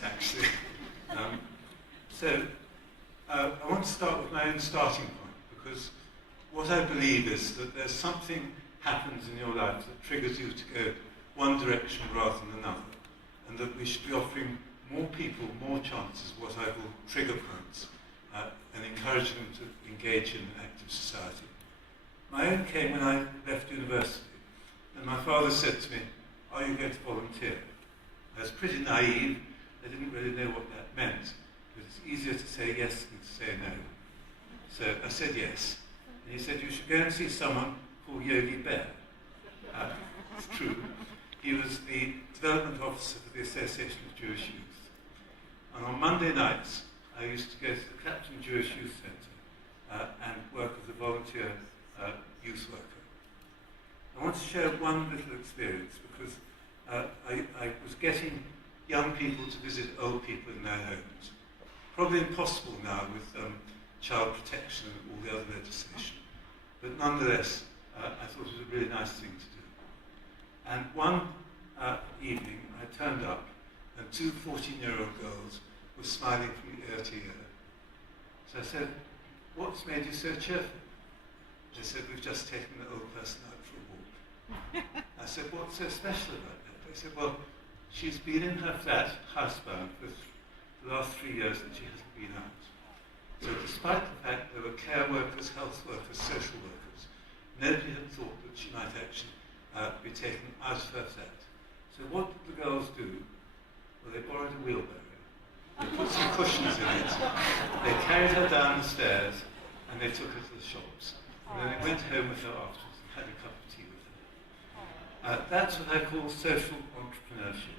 minutes, actually. I want to start with my own starting point, because what I believe is that there's something happens in your life that triggers you to go one direction rather than another, and that we should be offering more people more chances, what I call trigger points, and encouraging them to engage in active society. My own came when I left university, and my father said to me, "Are you going to volunteer?" I was pretty naive. I didn't really know what that meant, but it's easier to say yes than to say no. So I said yes, and he said, "You should go and see someone called Yogi Bear." It's true. He was the development officer for the Association of Jewish Youth. And on Monday nights, I used to go to the Clapton Jewish Youth Centre and work as a volunteer youth worker. I want to share one little experience, because I was getting young people to visit old people in their homes. Probably impossible now with child protection and all the other legislation. But nonetheless, I thought it was a really nice thing to do. And one evening, I turned up, and two 14-year-old girls were smiling from ear to ear. So I said, "What's made you so cheerful?" They said, "We've just taken the old person out for a walk." I said, "What's so special about that?" They said, "Well, she's been in her flat, housebound, for the last 3 years that she hasn't been out. So despite the fact there were care workers, health workers, social workers, nobody had thought that she might actually be taken out of her flat. So what did the girls do? Well, they borrowed a wheelbarrow. They put some cushions in it. They carried her down the stairs, and they took her to the shops. And then they went home with her afterwards and had a cup of tea with her. That's what I call social entrepreneurship.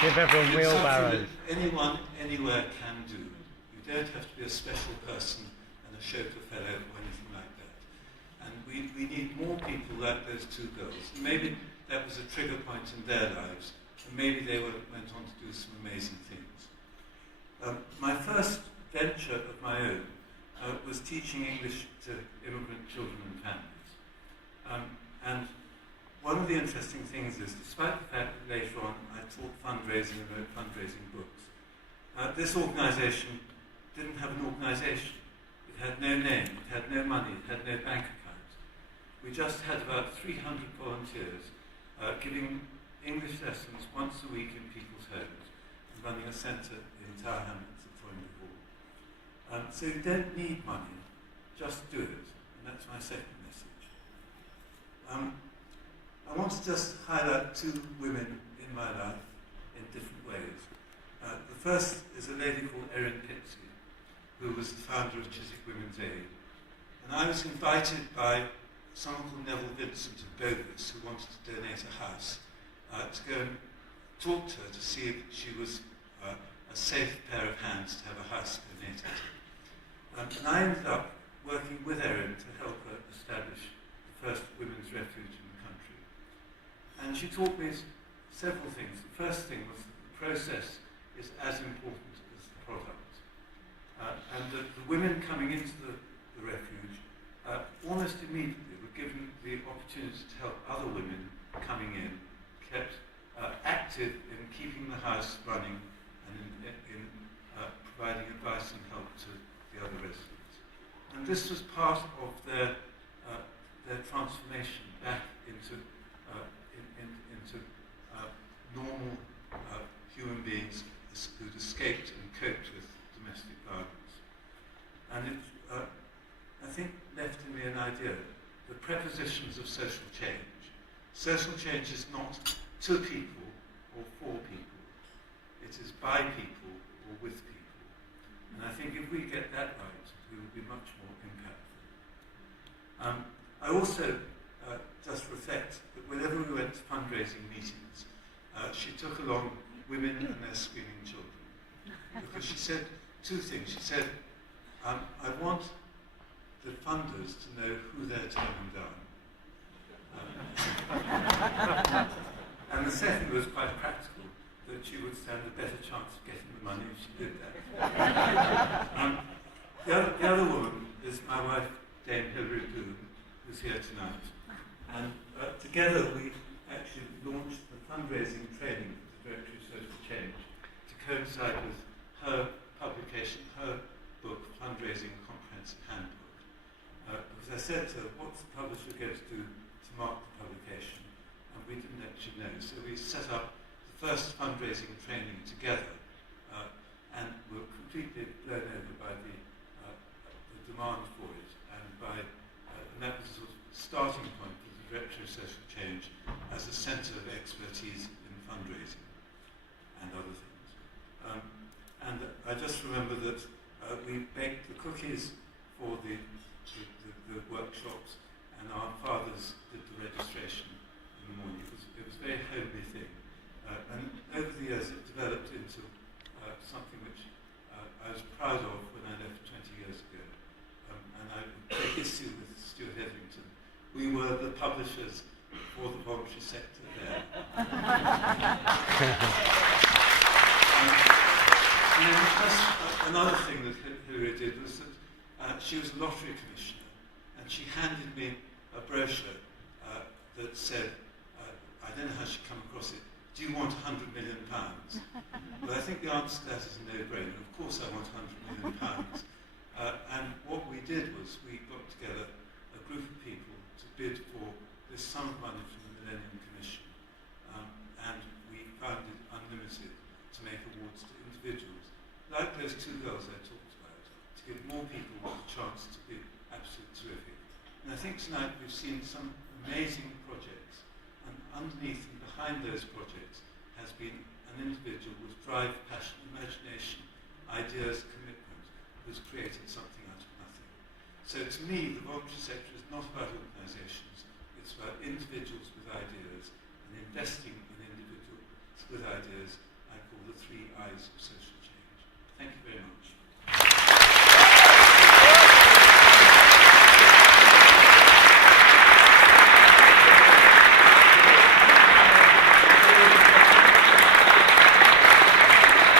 Give everyone wheelbarrows. Anyone, anywhere can do. You don't have to be a special person and a chauffeur fellow or anything like that. And we need more people like those two girls. And maybe that was a trigger point in their lives, and maybe they went on to do some amazing things. My first venture of my own was teaching English to immigrant children and families. And one of the interesting things is, despite the fact that later on I taught fundraising and wrote fundraising books, this organisation didn't have an organisation. It had no name, it had no money, it had no bank account. We just had about 300 volunteers giving English lessons once a week in people's homes and running a centre in Tower Hamlets at Thornley Hall. So you don't need money, just do it. And that's my second message. I want to just highlight two women in my life in different ways. The first is a lady called Erin Pitsey, who was the founder of Chiswick Women's Aid. And I was invited by someone called Neville Vincent of Bovis, who wanted to donate a house, to go and talk to her to see if she was a safe pair of hands to have a house donated. And I ended up working with Erin to help her establish the first women's refuge in the country. And she taught me several things. The first thing was that the process is as important as the product. And that the women coming into the refuge almost immediately were given the opportunity to help other women coming in, kept active in keeping the house running and in providing advice and help to the other residents. And this was part of their transformation back into normal human beings who'd escaped and coped with domestic violence. And it, I think, left in me an idea, the prepositions of social change. Social change is not to people or for people. It is by people or with people. And I think if we get that right, we will be much more impactful. I also just reflect that whenever we went to fundraising meetings, she took along women and their screaming children. Because she said two things. She said, I want the funders to know who they're turning down. And the second was quite practical, that she would stand a better chance of getting the money if she did that. The other woman is my wife, Dame Hilary Bloom, who's here tonight. And together we actually launched the fundraising training for the Directory of Social Change to coincide with her publication, her book, Fundraising Comprehensive Handbook. Because I said to her, what's the publisher going to do to mark the publication? And we didn't actually know. So we set up the first fundraising training together, and were completely blown over by the demand for it, and that was the sort of starting point for the Directory of Social Change as a centre of expertise in fundraising and other things. And I just remember that we baked the cookies for the workshops, and our fathers did the registration in the morning. It was a very homely thing. And over the years it developed into something which I was proud of when I left 20 years ago. And I would take issue with Stuart Hetherington. We were the publishers for the voluntary sector there. And then just another thing that Hilary did was that she was a lottery commissioner, and she handed me a brochure that said, I don't know how she come across it, do you want £100 million? Well, I think the answer to that is a no-brainer. Of course I want £100 million. And what we did was we got together a group of people to bid for this sum of money from the Millennium Commission. And we found it unlimited to make awards to individuals, like those two girls I talked about, to give more people the chance to be absolutely terrific. And I think tonight we've seen some amazing projects, and underneath and behind those projects has been an individual with drive, passion, imagination, ideas, commitment, who's created something out of nothing. So to me, the voluntary sector is not about